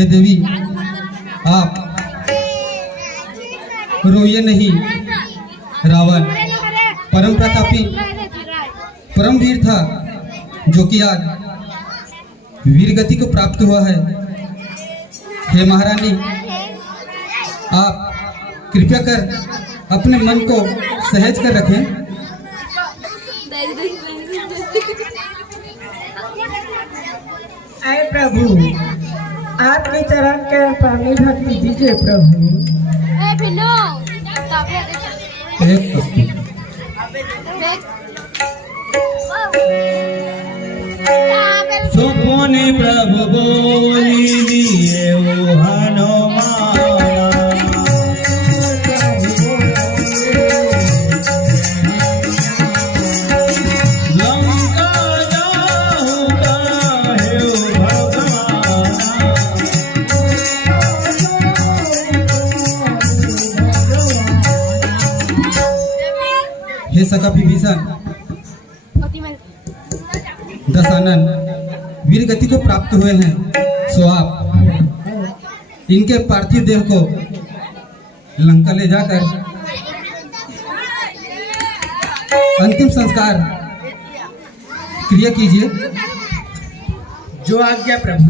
हे देवी, आप रोइए नहीं। रावण परम प्रतापी परम वीर था, जो कि आज वीर गति को प्राप्त हुआ है। हे महारानी, आप कृपया कर अपने मन को सहज कर रखें। आए प्रभु, आपके चरण के पानी भक्ति दीजिए प्रभु। एक पत्ती। सुपुनि प्रभु बोली दिए ओ हनुमान, लंका जाहु काहेउ भगवान। हे सखा विभीषण, दशानन वीर गति को प्राप्त हुए हैं, सो आप इनके पार्थिव देह को लंका ले जाकर अंतिम संस्कार क्रिया कीजिए। जो आज्ञा प्रभु।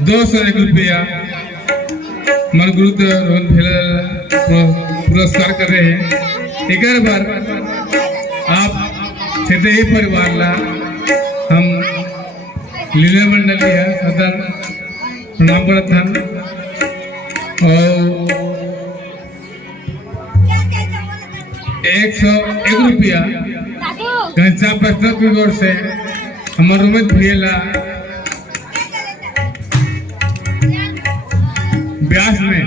₹201 हमारे गुरुदेव रोहन भेला पुरस्कार कर रहे हैं। एक बार आप क्षेत्रीय परिवार ला हम लीला मंडली है सदन प्रणाम करत हन। और ₹101 घनश्याम प्रसाद की ओर से हमारे उम्मीद भेला ब्यास में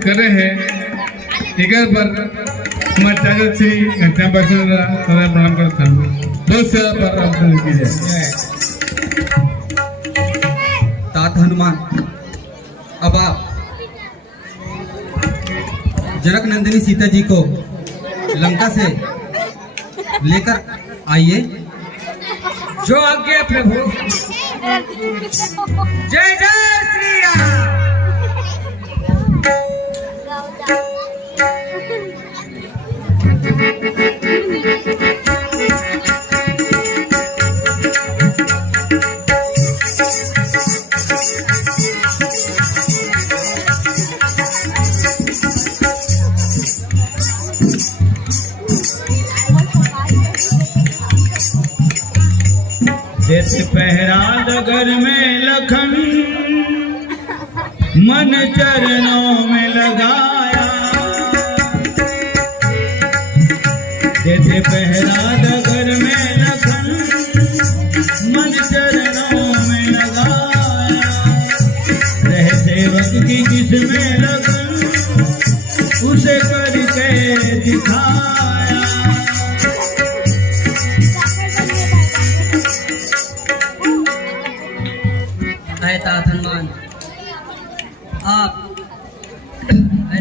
कर रहे हैं। एक बार हमारे चाचा श्री घनश्याम प्रसाद प्रणाम करते हैं। बहुत से प्रार्थना कीजिए। तात हनुमान, अब आप जनक नंदिनी सीता जी को लंका से लेकर आइए। जो आज्ञा प्रभु। जय जय श्री राम। जिस पहरा डगर में लखन मन चरणों में लगाया, जिस पहरा डगर में लखन मन चरणों में लगाया, रह सेवक की किसमें लगन उसे करके दिखाया। तात हनुमान, आप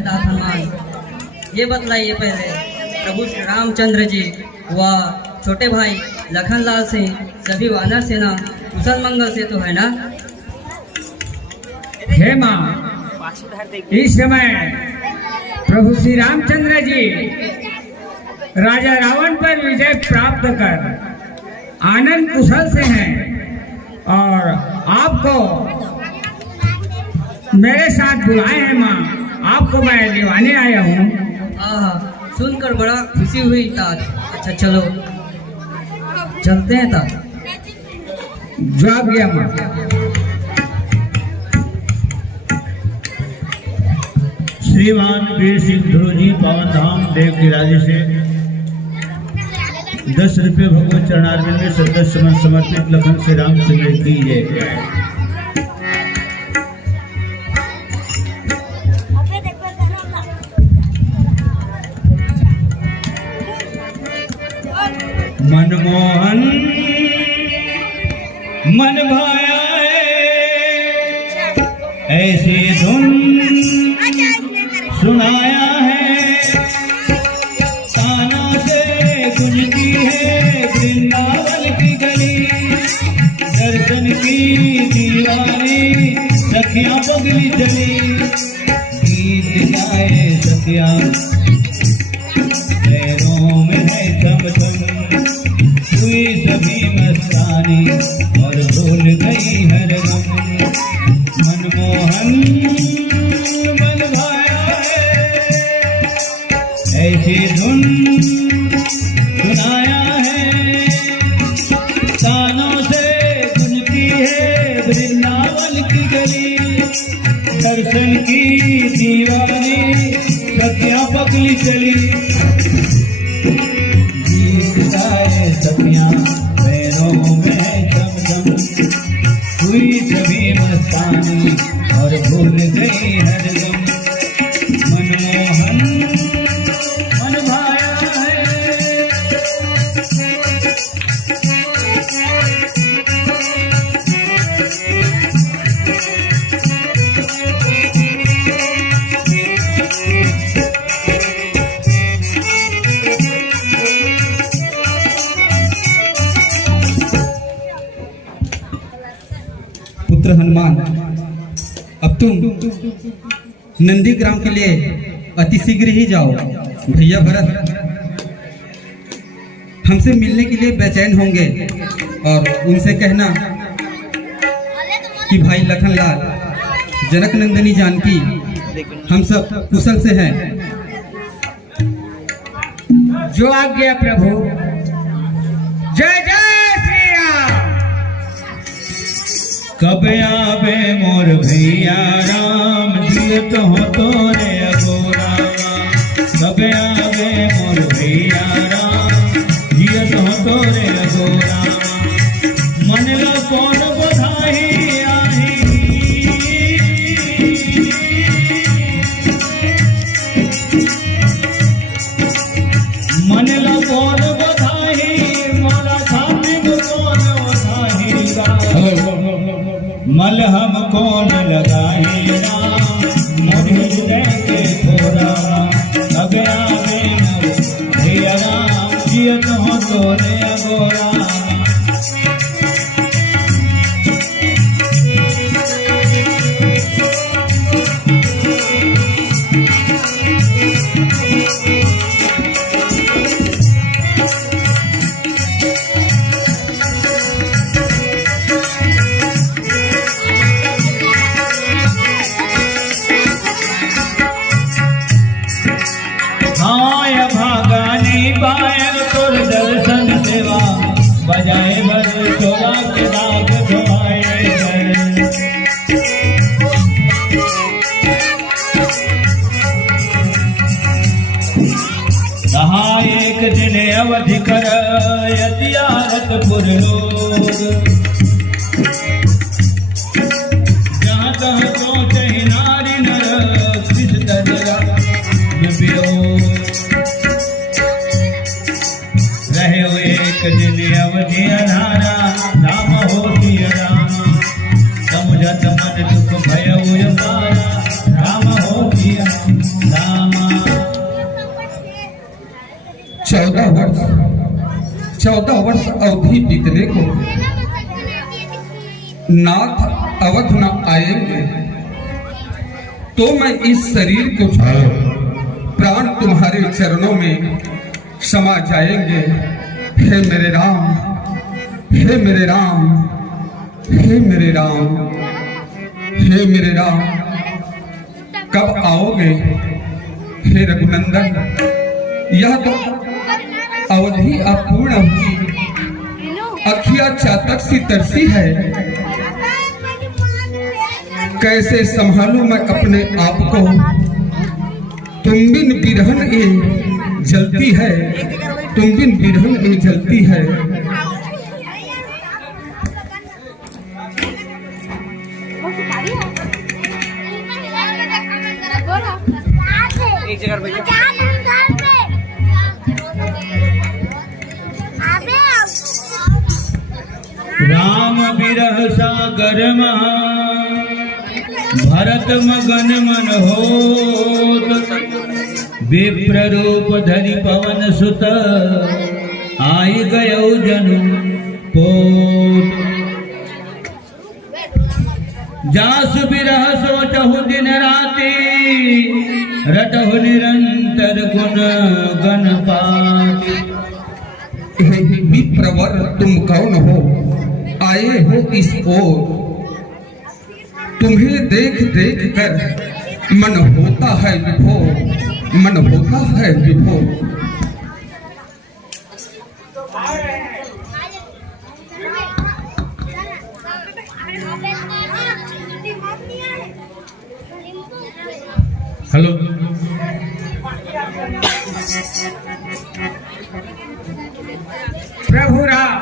तात हनुमान ये बतलाइए पहले, प्रभु श्री रामचंद्र जी व छोटे भाई लखनलाल सिंह सभी वानर सेना कुशल मंगल से तो है ना? हे माँ, इस समय प्रभु श्री रामचंद्र जी राजा रावण पर विजय प्राप्त कर आनंद कुशल से हैं और आपको मेरे साथ बुलाए हैं माँ। आपको मैं दिवाने आया हूँ। सुनकर बड़ा खुशी हुई तात। अच्छा चलो चलते हैं तात। जवाब गया माँ। श्रीमान वीर सिंह ध्रुव जी पावन धाम देव की राजी से ₹10 भगवत चरणारविंद में सदस्य समर्पित लखन श्री रामचंद्र की जय। मनमोहन मन भाया है ऐसी धुन सुनाया है, कानों से गुंजती है वृंदावन की गली, दर्शन की दीवानी सखियां पगली चली, गीत गाए सखियां पैरों में है चमचम, हुई सभी मस्तानी और भूल गई हर गम, मनमोहन मन भाया है ऐसी धुन सुनाया है, कानों से गुंजती है वृंदावन की गली, दर्शन की दीवानी सखियां पगली चली, गीत गाए सखियां पैरों में चमचम, हुई सभी मस्तानी और भूल गई हर गम, मनमोहन मन भाया है। पुत्र हनुमान, अब तुम नंदी ग्राम के लिए अति शीघ्र ही जाओ। भैया भरत हमसे मिलने के लिए बेचैन होंगे और उनसे कहना कि भाई लखनलाल, जनक नंदिनी जानकी हम सब कुशल से हैं। जो आज्ञा प्रभु। जय जय श्री राम। कब आवे मोर भैया राम, जियत हो तोरे अगोरा, कब आवे मोर भैया राम, जियत हो तोरे अगोरा, मन लो कौन बधाई आही, मन लो कौन बधाई, मोरा छाती को कौन बधाई गा, मलहम कौन लगाई राम, मोर हृदय के थोड़ा, कब आवे मोर भैया राम, जियत हो तोरे अगोरा। हाय भागानी पायल तोर दर्शन सेवा, बजाए बर तोरा के दाग धोआए कर, कहा एक दिन अवधि कर यतियारतपुर लोग, जहाँ तहाँ सोचे नारी नर किस तरह रहे हुए एक दिन अवधि अनारा, राम हो सिया राम, समुझत मन दुख भय सारा, राम हो सिया राम। 14 वर्ष अवधि बीतने को नाथ अवध न आएंगे तो मैं इस शरीर को छोड़ प्राण तुम्हारे चरणों में समा जाएंगे। हे मेरे राम, हे मेरे राम, हे मेरे राम, हे मेरे राम, कब आओगे हे रघुनंदन? यह तो अवधि अपूर्ण हुई, अखियां चातक सी तरसी है, कैसे संभालूं मैं अपने आप को? तुम बिन बिरहन ये जलती है, तुम बिन बिरहन ये जलती है। एक जगह राम बिरह सागर महा भरत मगन मन होत विप्र रूप धरि पवन सुत आई गयो जनु पोत जासु बिरह सोचहु दिन राति रटहु निरंतर गुण गण पाति। हे विप्रवर तुम कौन हो, आए हो इस ओर, तुम्हें देख देख कर मन होता है विभोर, मन होता है विभोर। हेलो प्रभु राम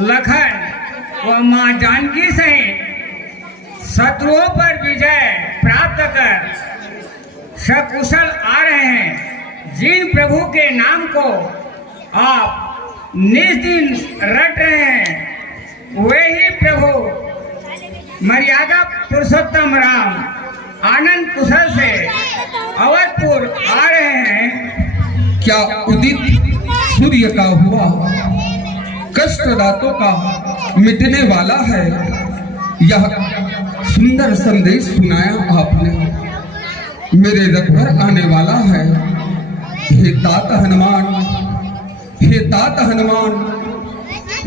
लखन व मां जानकी सहित शत्रुओं पर विजय प्राप्त कर सकुशल आ रहे हैं। जिन प्रभु के नाम को आप निज दिन रट रहे हैं, वे ही प्रभु मर्यादा पुरुषोत्तम राम आनंद कुशल से अवधपुर आ रहे हैं। क्या उदित सूर्य का हुआ कष्ट रातों का मिटने वाला है, यह सुंदर संदेश सुनाया आपने, मेरे रघुवर आने वाला है। हे तात हनुमान, हे तात हनुमान,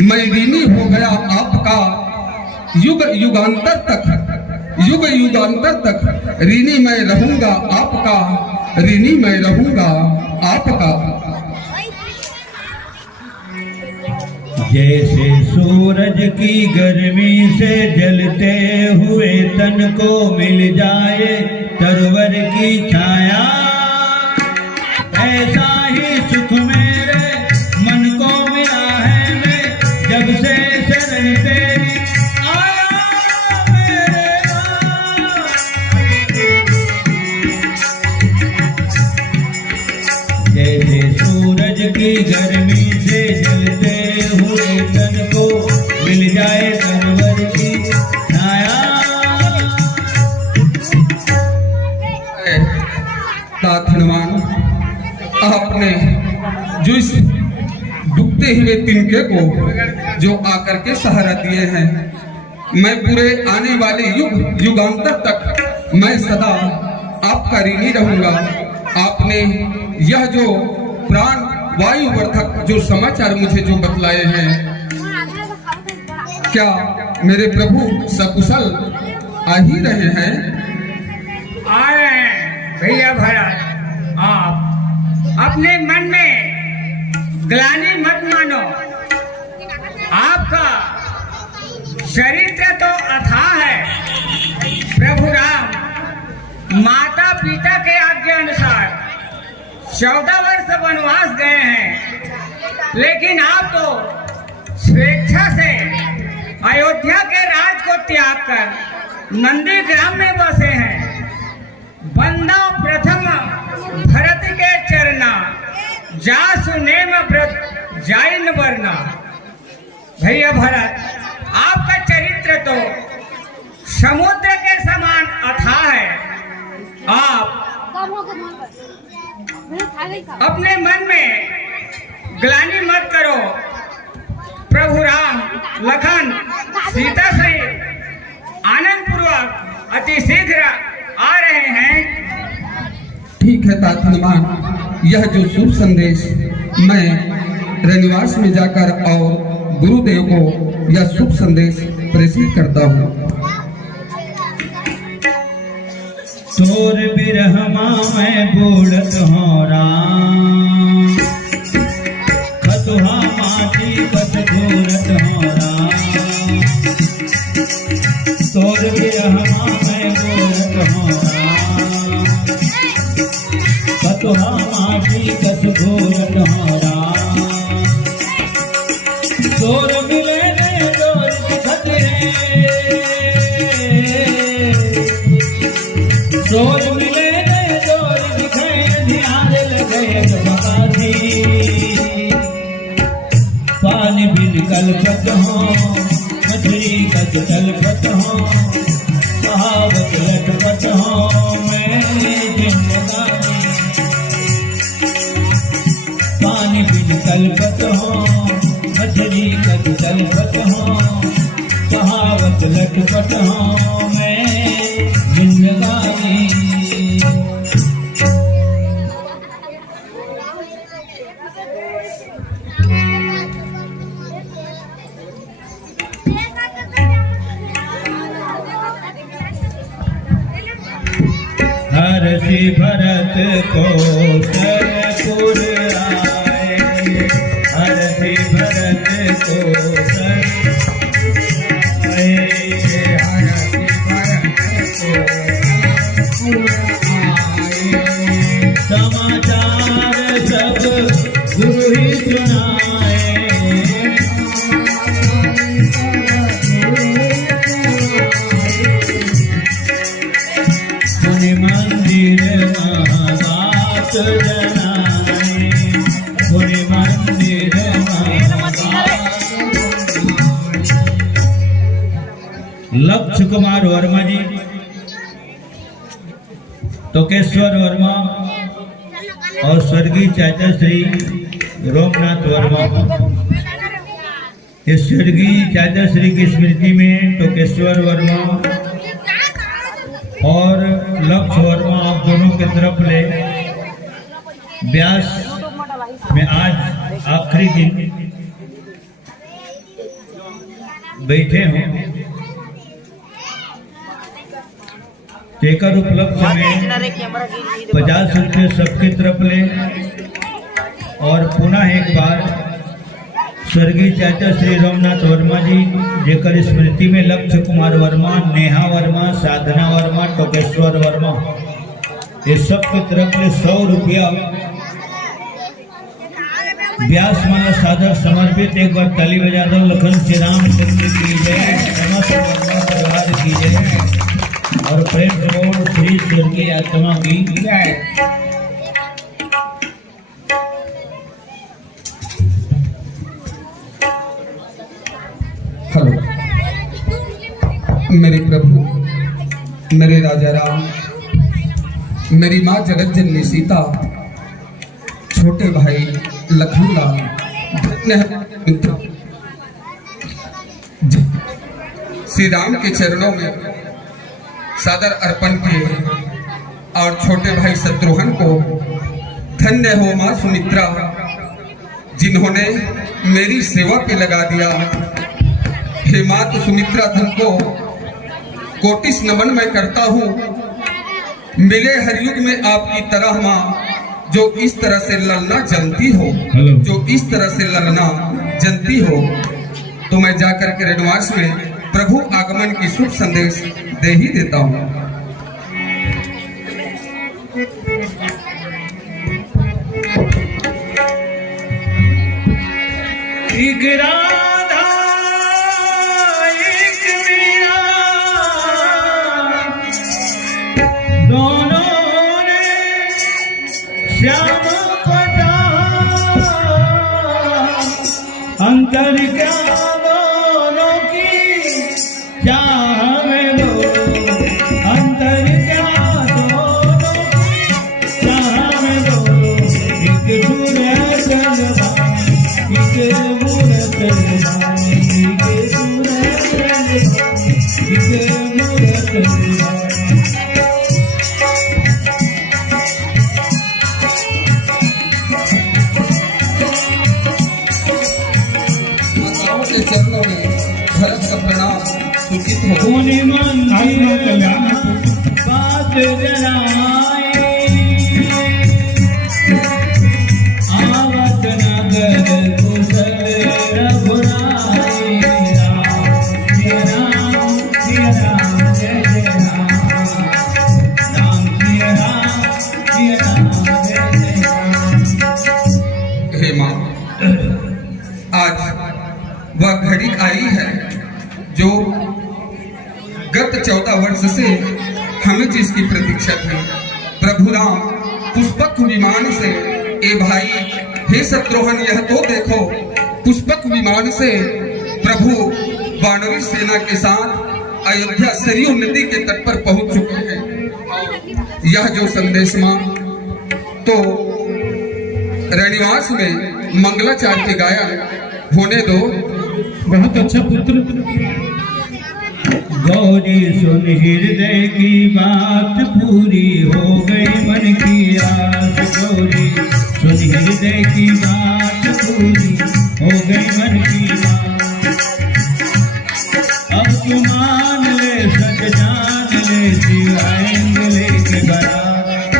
मैं ऋणी हो गया आपका, युग युगांतर तक, युग युगांतर तक ऋणी मैं रहूंगा आपका, ऋणी मैं रहूंगा आपका। जैसे सूरज की गर्मी से जलते हुए तन को मिल जाए तरवर की छाया, ऐसा ही सुख मेरे मन को मिला है। मैं जब से शरण तेरी आया मेरे राम। जैसे सूरज की गर्मी से जलते हुए तन को मिल जाए तरवर की छाया। तात हनुमान, आपने जो इस डूबते हुए तिनके को जो आकर के सहारा दिए हैं, मैं पूरे आने वाले युग युगांतर तक मैं सदा आपका ऋणी रहूंगा। आपने यह जो प्राण वायु वर्धक जो समाचार मुझे जो बतलाए हैं, क्या मेरे प्रभु सकुशल आ ही रहे हैं? आए हैं भैया भरत, आप अपने मन में ग्लानि मत मानो। आपका चरित्र तो अथाह है। प्रभु राम माता पिता के आज्ञा अनुसार 14 वर्ष वनवास गए हैं, लेकिन आप तो स्वेच्छा से अयोध्या के राज को त्याग कर नंदीग्राम में बसे हैं। बंदा प्रथम भरत के चरना, जासु नेम व्रत जाइन वरना। भैया भरत, आपका चरित्र तो समुद्र के समान अथाह है। आप अपने मन में ग्लानि मत करो। प्रभु राम लखन सीता सहित आनंद पूर्वक अति शीघ्र आ रहे हैं। ठीक है तात हनुमान, यह जो शुभ संदेश मैं रनिवास में जाकर और गुरुदेव को यह शुभ संदेश प्रेषित करता हूँ। तोर बिरह मैं बूढ़त हो राम, खतुहा माटी कत घूरत हो राम। तोर बिरह मैं बूढ़त हो राम, खतुहा माटी कत घूरत हो राम। तोर मिले ने तोर दिखत है, तोर मिले ने तोर दिखाए ध्यान लगे। कद तलपत हो कहावत लटपट हो मैं जिंदगानी पानी बिन तलपत हो मछली कद तलपत हो कहावत लटपट हो मैं जिंदगानी हर्षि भरत कौशलपुर आए हर्षि भरत कौशल आए हर्षि भरत कौशलपुर आए समाचार सब गुरु ही सुनाए मंदिर महादास जनाए पुरी मंदिर लक्ष्य कुमार वर्मा जी तोकेश्वर वर्मा और स्वर्गीय चाचा श्री रोमनाथ वर्मा इस स्वर्गीय चाचा श्री की स्मृति में तोकेश्वर वर्मा और लक्ष्य वर्मा आप दोनों की तरफ ले व्यास में आज आखिरी दिन बैठे हों तेकर उपलक्ष्य में 50 रुपये सबकी तरफ ले और पुनः एक बार स्वर्गीय चाचा श्री रोमनाथ वर्मा जी जेकर स्मृति में लक्ष्य कुमार वर्मा नेहा वर्मा साधना वर्मा टोकेश्वर वर्मा ये सब की तरफ से 100 रुपया व्यास माला सादर समर्पित एक बार ताली बजा दो लखन श्री राम चंद्र की जय समस्त वर्मा परिवार की जय और प्रेम करोड़ श्री स्वर्गीय आत्मा की जय। हेलो मेरे प्रभु मेरे राजा राम मेरी माँ जगत जननी सीता छोटे भाई लखनलाल श्री राम के चरणों में सादर अर्पण किए और छोटे भाई शत्रुघ्न को धन्य हो माँ सुमित्रा जिन्होंने मेरी सेवा पे लगा दिया। हे माता सुमित्रा तुमको कोटिस नमन मैं करता हूँ। मिले हर युग में आपकी तरह माँ जो इस तरह से ललना जनती हो जो इस तरह से ललना जनती हो तो मैं जाकर के रेडवार्स में प्रभु आगमन की शुभ संदेश दे ही देता हूँ। अंतर क्या दोनों की चाह में दो अंतर क्या दोनों की चाह में दो एक सूरत एक मूरत एक सूरत एक मूरत चरणों में भरत का प्रणाम सूचित हो। बात जनाए आवत नगर कुशल रघुराई राम जय राम जय राम जय हे माँ आज वह घड़ी आई है जो गत 14 वर्ष से हमें जिसकी प्रतीक्षा थी। प्रभु राम पुष्पक विमान से ए भाई हे शत्रुघ्न यह तो देखो पुष्पक विमान से प्रभु वानरी सेना के साथ अयोध्या सरयू नदी के तट पर पहुंच चुके हैं। यह जो संदेश मां तो रनिवास में मंगलाचार्य गाया होने दो। बहुत अच्छा पुत्र। गौरी सुन हृदय की बात पूरी हो गई मन की आस। गौरी सुन हृदय की बात पूरी हो गई मन की बात। अब तू मान ले सच जान ले शिव आएंगे लेके बारात।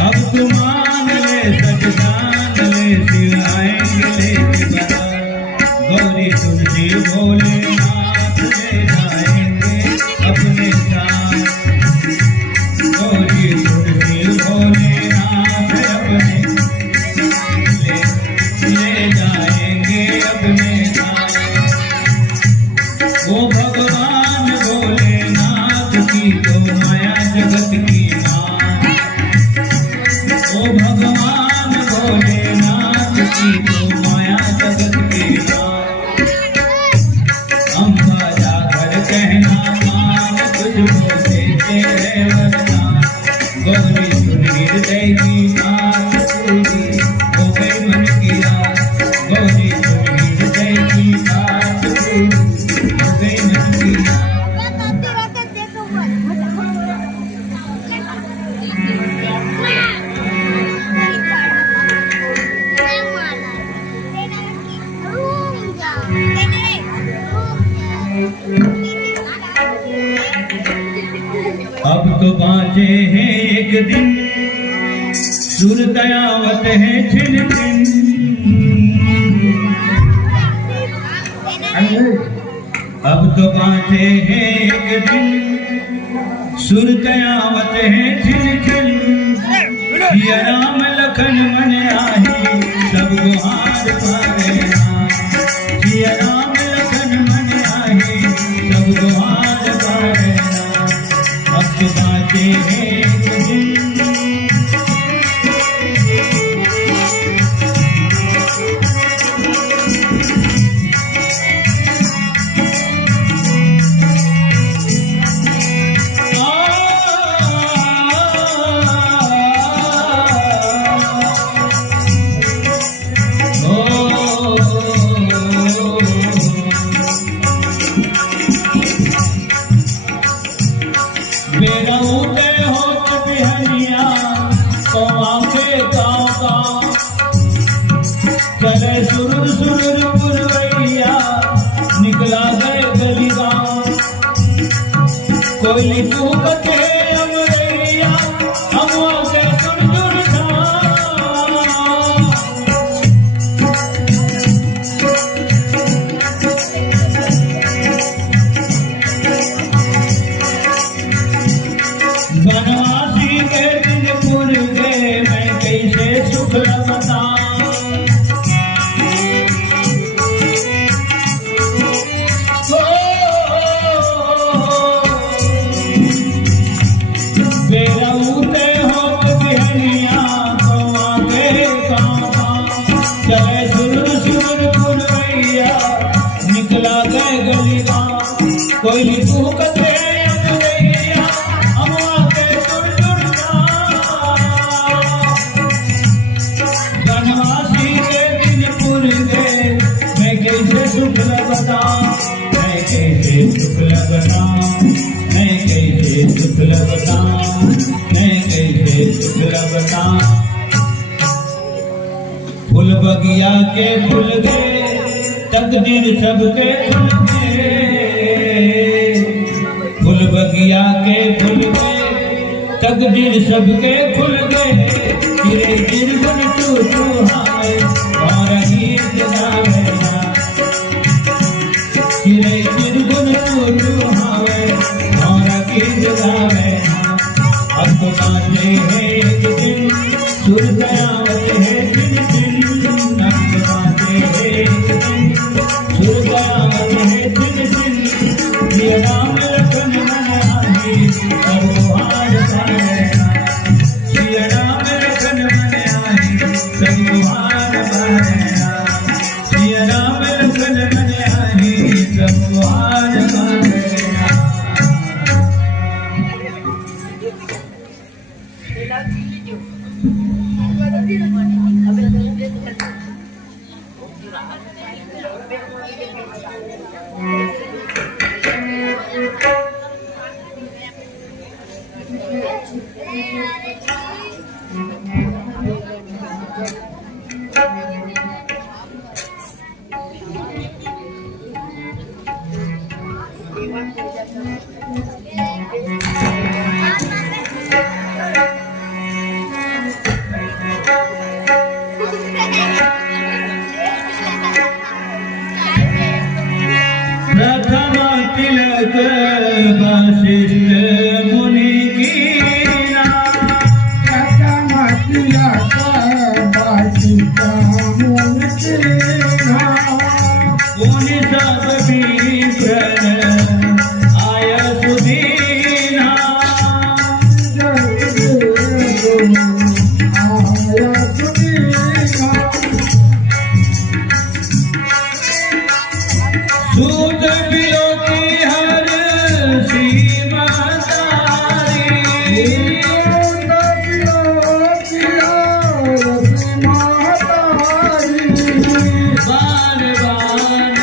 अब तू मान ले सच जान ले शिव आएंगे लेके बारात। गौरी तुलसी भोलेनाथ ले जाएंगे अपने साथ। गौरी तुलसी भोलेनाथ अपने ले जाएंगे अपने साथ। वो भगवान भोलेनाथ की तो माया जगत की माँ। वो भगवान भोलेनाथ की तो माया जगत की माँ। अम्बा जाकर कहना मान तुझको देते हैं वरदान। गौरी सुन हृदय की बात पूरी हो गई मन की आस। गौरी सुन हृदय की बात पूरी हो गई मन की आस। अब तो बाँचे हैं एक दिन सुर दयावत है छिन छिन। अब तो बाँचे हैं एक दिन सुर दयावत है छिन छिन। सिया राम लखन मन आही सब गुहार पारे राम। सिया राम लखन मन आही सब गुहार पारे राम। अब तो बाँचे हैं एक दिन चले सुरुर सुरुर पुरवैया निकला गए गली गाँव। कोई कूकते अमरैया हम आगे जुड़ जुड़ बनवासी के दिन पुर गए मैं कैसे सुख लगता। चले सुरुर सुरुर पुरवैया निकला गए गली गाँव। कोई कूकते अमरैया हम आगे जुड़ जुड़ बनवासी के दिन पुर गए मैं कैसे सुख लगता। मैं कैसे सुख लगता। मैं कैसे सुख लगता। मैं कैसे सुख लगता। फूल बगिया के फूल गए तकदीर सबके खुल गए। फूल बगिया के फूल गए तकदीर सबके खुल गए। चिरे चिरगुन चू चू हाय और गीत गावे ना। चिरे चिरगुन चू चू हाय और गीत गावे ना। अब तो बाँचे हैं एक दिन सुर दयावत है छिन छिन। अब तो बाँचे हैं एक दिन सुर दयावत है छिन छिन। सिया राम लखन मन आही सब गुहार पारे राम। सिया राम लखन मन आही सब गुहार पारे राम। सिया राम प्रथम तिलक वशिष्ठ मुनि कीना मुनि सब विप्रन आय सुदीना सूत बिलोकी हर सीमा तारी बार बार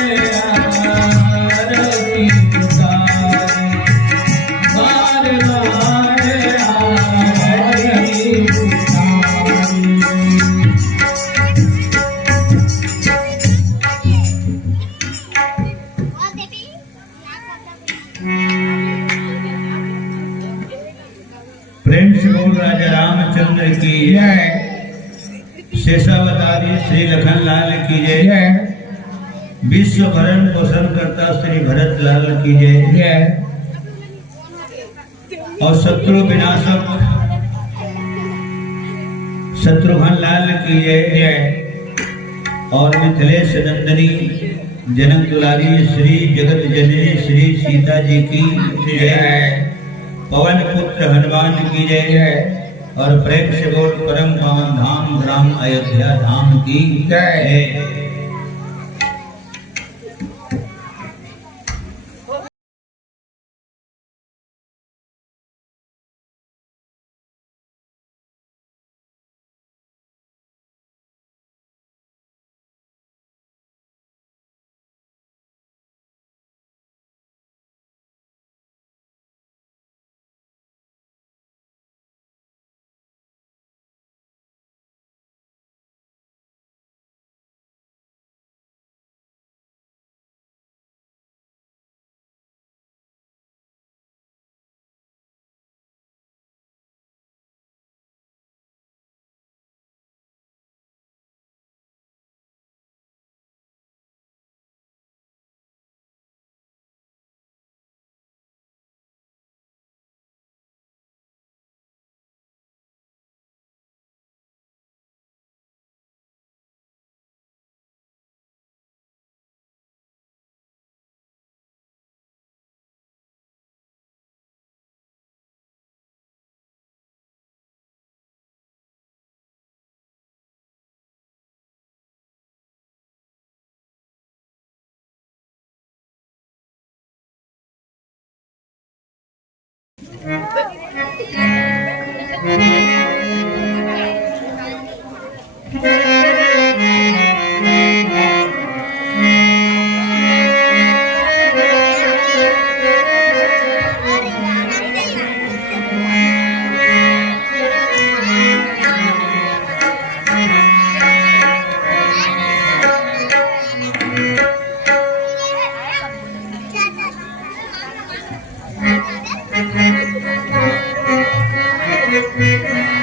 आरती पुकारी बार बार आरती पुकारी प्रेम से बोल राजा रामचंद्र की जय, शेषावतारी श्री लखनलाल की जय, विश्व भरण पोषण करता श्री भरत लाल की जय, और शत्रु विनाशक शत्रुघ्न लाल की जय, और मिथिलेश नंदनी जनक दुलारी श्री जगत जननी श्री सीता जी की जय, पवन पुत्र हनुमान की जय, और प्रेम से बोल परम पावन धाम ग्राम अयोध्या धाम की जय। Thank you.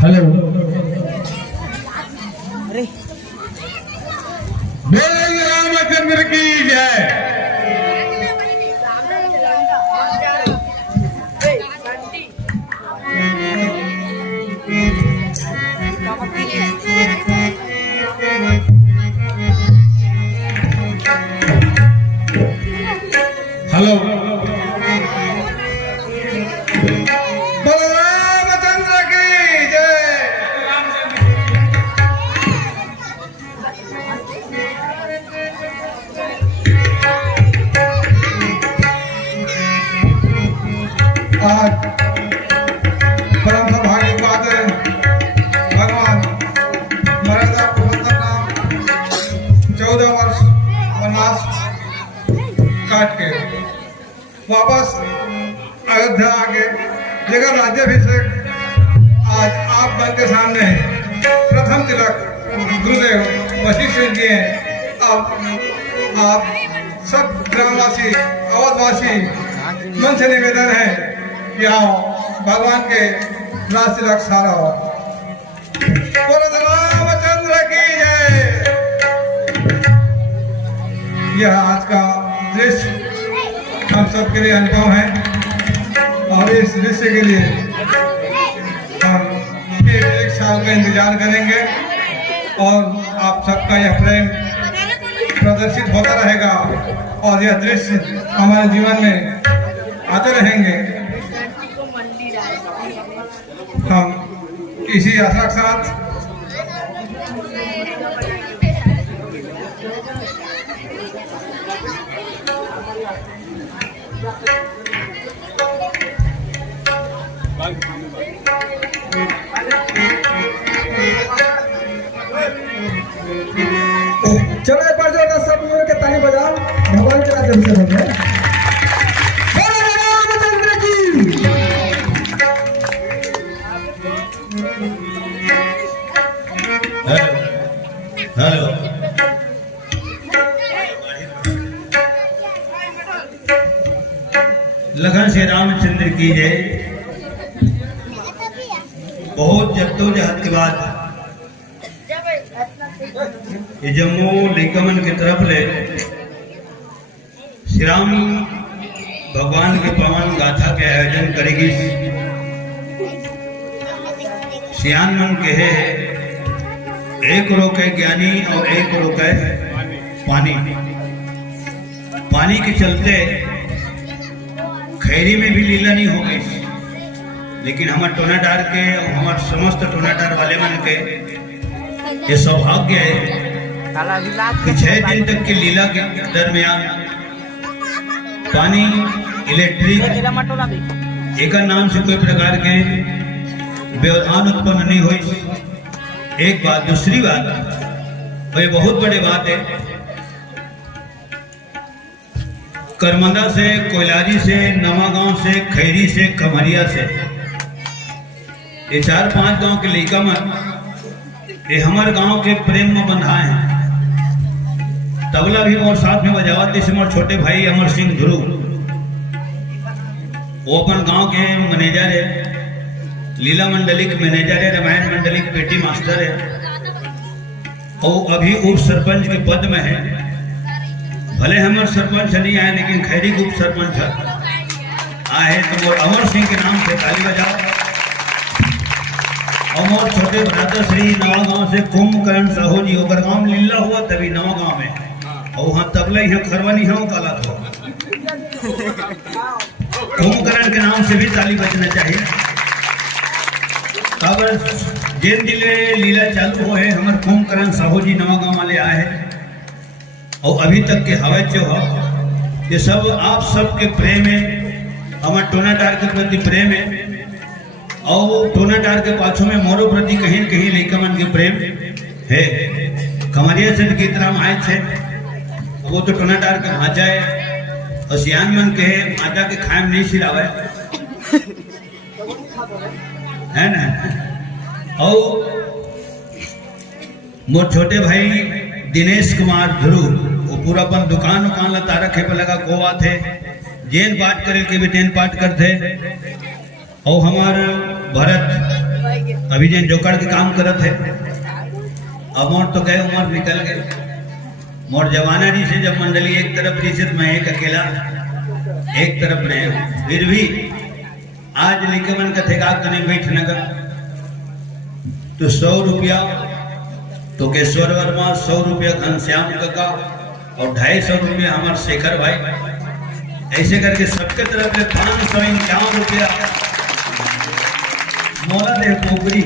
हेलो बोले रामचंद्र की जय। हेलो रामचंद्र की जय। आज परम सौभाग्य की बात है, भगवान मर्यादा पुरुषोत्तम नाम 14 वर्ष वनवास काट के वापस अयोध्या आके जगह राज्याभिषेक आज आप बन के सामने है। प्रथम तिलक गुरुदेव वशिष्ठ जी हैं। अब आप सब ग्रामवासी अवधवासी मन से निवेदन है कि आओ भगवान के राज तिलक सारा हो। बोलो रामचंद्र की जय। यह आज का दृश्य हम सबके लिए अनुभव है और इस दृश्य के लिए हम फिर एक साल का इंतजार करेंगे और आप सबका यह प्रेम प्रदर्शित होता रहेगा और यह दृश्य हमारे जीवन में आते रहेंगे। हम इसी आशा के साथ चलो एक बार जो सब मिल के ताली बजाओ, भगवान के राज्य से बोल रहे हैं। बोलो रामचंद्र की। हेलो लखन से रामचंद्र की जय। बहुत जद्दोजहद के बाद ये जम्मू लिंकमन की तरफ ले श्री राम भगवान के पवन गाथा के आयोजन करेगी। सियान मन के है एक रोके ज्ञानी और एक रोके पानी। पानी के चलते खैरी में भी लीला नहीं हो गई, लेकिन हमारे टोनाटार के और हमारे समस्त टोनाटार वाले मन के ये सौभाग्य है कि 6 दिन तक की लीला के दरमियान पानी, इलेक्ट्रिक एक नाम से कोई प्रकार के व्यवधान उत्पन्न नहीं हुई। एक बात। दूसरी बात, और ये बहुत बड़ी बात है, करमंदा से, कोयलारी से, नवागांव से, खैरी से, कमरिया से, ये 4-5 गांव के लड़का मन ये हमारे गांव के प्रेम में बंधाए हैं। तबला भी और साथ में बजावत जैसे हमारे छोटे भाई अमर सिंह ध्रुव, वो अपन गांव के मैनेजर है, लीला मंडली के मैनेजर है, रामायण मंडली के पेटी मास्टर है और अभी उप सरपंच के पद में है। भले हमारे सरपंच नहीं आए, लेकिन खैरी के उप सरपंच आए तो वो अमर सिंह के नाम से ताली बजाओ। और छोटे भ्राता श्री नवागांव से कुंभकर्ण साहू जी, होकर गांव में लीला हुआ तभी नवागांव में, और वहाँ तबला ही खरवानी है काला था। कुंभकर्ण के नाम से भी ताली बजना चाहिए। अब जिन जिले लीला चालू हुए हमारे कुंभकर्ण साहू जी नवागांव वाले आए हैं और अभी तक के हवा जो हो, ये सब आप सबके प्रेम है, हमारे टोनाटार के प्रति प्रेम है और टोनाटार के पाछों में मोरो प्रति कहीं न कहीं लड़का मन के प्रेम है। कमरिया से गीत राम आए थे, वो तो टोनाटार के भाजा है और सियान मन के भाजा के खाएम नहीं सिरावे है ना। और मोर छोटे भाई दिनेश कुमार ध्रुव, वो पूरा अपन दुकान ला रखे पे लगा गोवा थे, जेन पाठ करे के भी तेन पाठ करते। और हमारे भरत अभी जैन जोकड़ के काम करत है। अब मोर तो गए उम्र निकल गए, मोर जवाना जी से जब मंडली एक तरफ थी सिर्फ मैं एक अकेला एक तरफ रहे, फिर भी आज लिखे मन कथे का कने बैठ नगर तो 100 रुपया तो केश्वर वर्मा, 100 रुपया घनश्याम काका और 250 रुपया हमारे शेखर भाई, ऐसे करके सबके तरफ 551 रुपया मोला दे पोखरी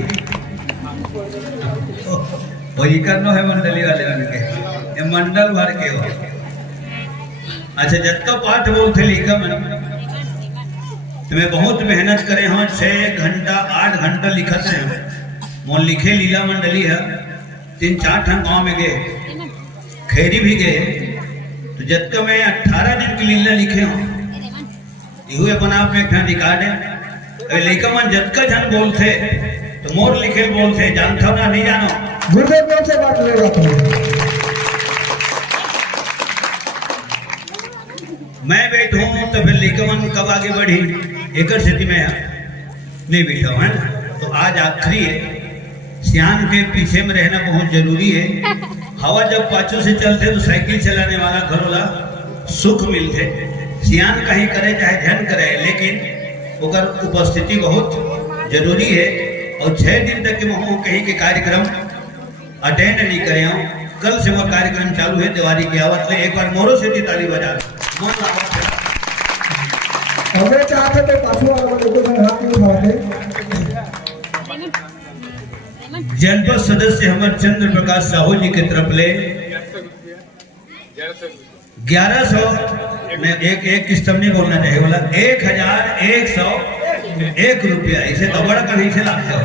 वही करना है मंडली वाले के, ये मंडल भर के हो। अच्छा, जत्का पाठ बोलते लिखा मन तुम्हें बहुत मेहनत करे हो, 6 घंटा 8 घंटा लिखत रहे मोन लिखे लीला मंडली है। 3-4 ठन गाँव में गए, खैरी भी गए, तो जत्का में 18 दिन की लीला लिखे हो, ये अपन आप में एक ठन रिकॉर्ड है। लेका मन जत्का जन बोलते तो मोर लिखे बोलते, जानता ना नहीं जानो गुरुदेव कौन से बात ले रहा था। मैं बैठूं तो फिर लेका मन कब आगे बढ़ी एक स्थिति में नहीं बैठा है ना। तो आज आखिरी है, सियान के पीछे में रहना बहुत जरूरी है। हवा जब पाछू से चलते तो साइकिल चलाने वाला घरोला सुख मिलते, सियान कहीं करे चाहे झन करे, लेकिन ओकर उपस्थिति बहुत जरूरी है। और 6 दिन तक के महू कहीं के कार्यक्रम अटेंड नहीं करे हो। कल से वो कार्यक्रम चालू है दिवाली की आवत ले, एक बार मोरो से ताली बजा मन आवत है। हमें चाहते थे पाछू वाला लोगों ने हाथ नहीं उठाते। जनपद सदस्य हमारे चंद्र प्रकाश साहू जी की तरफ ले 1100 में एक किस्म नहीं बोलना चाहिए, बोला 1101 रुपया, इसे तो बड़ा कहीं से लाते हो।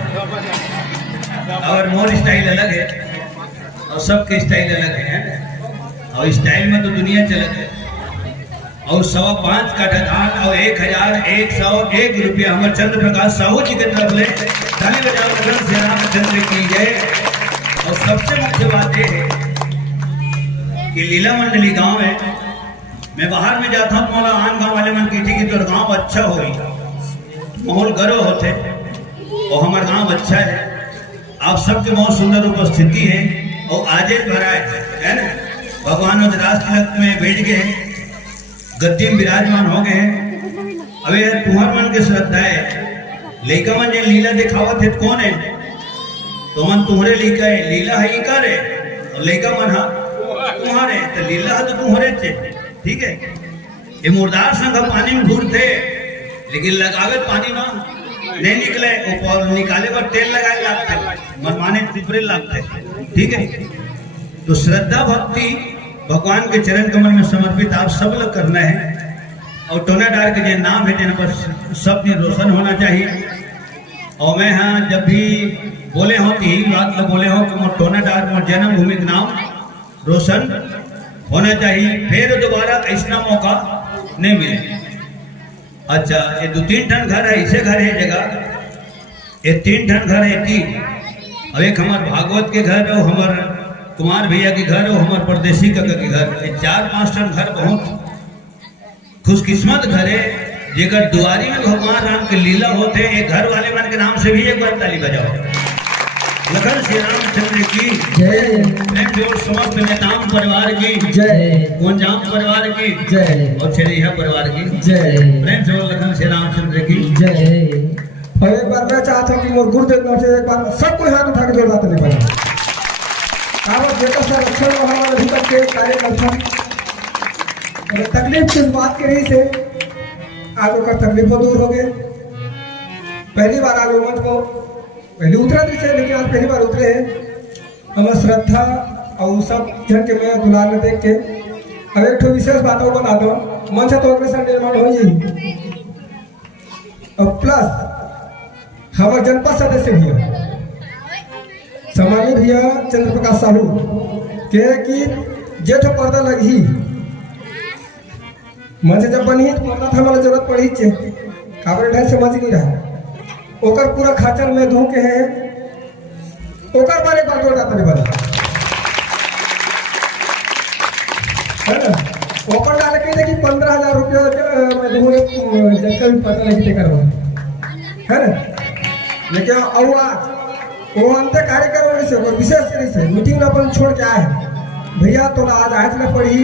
और मोर स्टाइल अलग है और सबके स्टाइल अलग है, और स्टाइल में तो दुनिया चलत है। और 5.25 का धान और 1101 रुपया हमारे चंद्र प्रकाश साहू जी के तरफ ले ताली बजाओ, नगर से रामचंद्र की जय। और सबसे मुख्य बात यह है कि लीला मंडली गांव है, मैं बाहर में जाता हूँ, मोला आन गांव वाले मन की तो गांव अच्छा हो माहौल गर्व होते और हमारा गांव अच्छा है। आप सबके बहुत सुंदर उपस्थिति है और आजे भरा है ना। भगवान राज तिलक में बैठ गए, गद्दी में विराजमान हो गए। अबे तुम्हार मन के श्रद्धा है, लेकिन मन लीला दिखावत है कौन है? तो मन तुम्हारे लिखा है लीला है का रे और लेका मन हा तुम्हारे तो लीला है तो तुम्हारे थे ठीक है। ये मुर्दार संग पानी में घूरते लेकिन लगावे पानी ना नहीं निकले और निकाले पर तेल लगाए लागते मनमाने तिपरे लागते ठीक है। तो श्रद्धा भक्ति भगवान के चरण कमल में समर्पित आप सब लोग करना है और टोना डार के जो नाम है पर सब दिन रोशन होना चाहिए। और मैं हाँ जब भी बोले हो तो यही बात लोग बोले हो कि मोर टोना डार मोर जन्मभूमि का नाम रोशन होना चाहिए, फिर दोबारा ऐसा मौका नहीं मिले। अच्छा ये 2-3 ठन घर है ऐसे घर है जगह ये 3 ठन घर है तीन। अब एक हमार भागवत के घर और हमार कुमार भैया के घर और हमार परदेसी काका के घर, ये 4-5 ठन घर बहुत खुशकिस्मत घर है जेकर दुआरी में भगवान राम के लीला होते हैं। एक घर वाले मन के नाम से भी एक बार ताली बजाओ। लखन श्री रामचंद्र की जय प्रेम जोड़ समस्त नेताम परिवार की जय गोंजाम परिवार की जय और छेरिया परिवार की जय प्रेम जोड़ लखन श्री रामचंद्र की जय। और एक बार मैं चाहता हूँ कि मोर गुरुदेव नाम से एक बार सब कोई हाथ उठा के जोड़ बात नहीं बना कारण जेकर संरक्षण हमारे अभी तक के कार्यकर्ता और तकलीफ की बात करी से आज का तकलीफों दूर हो गए। पहली बार आज मंच को पहले उतरा नहीं थे लेकिन आज पहली बार उतरे हैं। हमें श्रद्धा और सब जन के मैं दुलार में देख के अब एक विशेष बातों को बता दो मंच तो अग्रसर निर्माण हो ही और प्लस हमारे जनपद सदस्य भैया सामान्य भैया चंद्र प्रकाश साहू कह कि जेठ पर्दा लगी मंच जब बनी तो पर्दा था हमारा जरूरत पड़ी काबर ढंग से समझ नहीं रहा ओकर पूरा खाचर में धो के है ओकर बारे बात जोड़ जाता नहीं बना है ना ओपन डाल के देखिए 15,000 रुपया मैं दूँ जैसा भी पता नहीं करवा है ना लेकिन और आज वो अंत कार्यक्रम से विशेष से मीटिंग अपन छोड़ के आए भैया तो आज आज न पड़ी